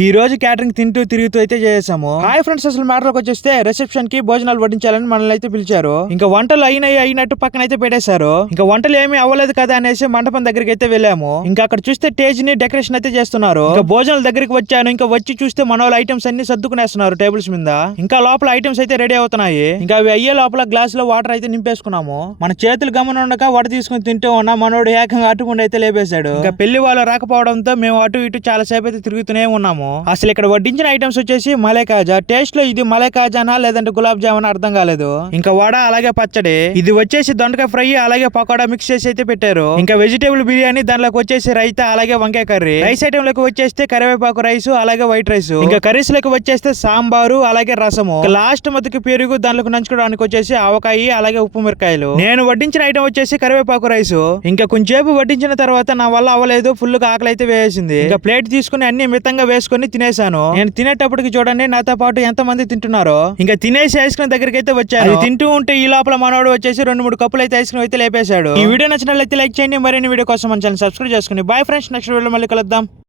ఈ రోజు క్యాటరింగ్ తింటూ తిరుగుతూ అయితే చేసాము హాయ్ ఫ్రెండ్స్ అసలు మ్యాటర్లోకి వచ్చేస్తే రిసెప్షన్కి భోజనాలు వడ్డించాలని మనల్ని అయితే పిలిచారు. ఇంకా వంటలు అయినాయి అయినట్టు పక్కన అయితే పెట్టేశారు. ఇంకా వంటలు ఏమీ అవ్వలేదు కదా అనేసి మండపం దగ్గరికి అయితే వెళ్ళాము. ఇంకా అక్కడ చూస్తే స్టేజ్ని డెకరేషన్ అయితే చేస్తున్నారు. ఇంకా భోజనాల దగ్గరికి వచ్చాను. ఇంకా వచ్చి చూస్తే మన ఐటమ్స్ అన్ని సర్దుకునేస్తున్నారు టేబుల్స్ మీద. ఇంకా లోపల ఐటమ్స్ అయితే రెడీ అవుతున్నాయి. ఇంకా అవి అయ్యే లోపల గ్లాస్లో వాటర్ అయితే నింపేసుకున్నాము. మన చేతులు గమనం ఉండక వడ తీసుకుని తింటూ ఉన్నా మనోడు ఏకంగా అటుకుండా అయితే లేపేశాడు. ఇంకా పెళ్ళి వాళ్ళు రాకపోవడంతో మేము అటు ఇటు చాలా సేపు అయితే తిరుగుతూనే ఉన్నాము. అసలు ఇక్కడ వడ్డించిన ఐటమ్స్ వచ్చేసి మలై కాజా. టేస్ట్లో ఇది మలై కాజానా లేదంటే గులాబ్ జామున్ అర్థం కాలేదు. ఇంకా వడ అలాగే పచ్చడి. ఇది వచ్చేసి దొండకాయ ఫ్రై అలాగే పకోడా మిక్స్ చేసి అయితే పెట్టారు. ఇంకా వెజిటేబుల్ బిర్యానీ దానిలోకి వచ్చేసి రైతా అలాగే వంకాయ కర్రీ. రైస్ ఐటమ్లోకి వచ్చేస్తే కరివేపాకు రైస్ అలాగే వైట్ రైస్ ఇంకా కర్రీస్లోకి వచ్చేస్తే సాంబారు అలాగే రసము. లాస్ట్ మధ్యకి పెరుగు దానిలోకి నంచుకోవడానికి వచ్చేసి ఆవకాయ అలాగే ఉప్పు మిరకాయలు నేను వడ్డించిన ఐటమ్ వచ్చేసి కరివేపాకు రైస్ ఇంకా కొంచెంసేపు వడ్డించిన తర్వాత నా వల్ల అవ్వలేదు ఫుల్గా ఆకలి అయితే వేసింది ఇంకా ప్లేట్ తీసుకుని అన్ని మితంగా వేసుకుని తినేసాను నేను తినేటప్పటికి చూడండి నాతో పాటు ఎంత మంది తింటున్నారో. ఇంకా తినేసి ఐస్ క్రీమ్ దగ్గరికి అయితే వచ్చాను తింటూ ఉంటే ఈ లోపల మనోడు వచ్చేసి రెండు మూడు కప్పులు అయితే ఐస్ క్రీమ్ అయితే లేపేశాడు. ఈ వీడియో నచ్చినట్లయితే లైక్ చేయండి. మరిన్ని వీడియో కోసం మన ఛానల్ సబ్స్క్రైబ్ చేసుకుని. బాయ్ ఫ్రెండ్స్ నెక్స్ట్ వీడియో మళ్ళీ కలుద్దాం.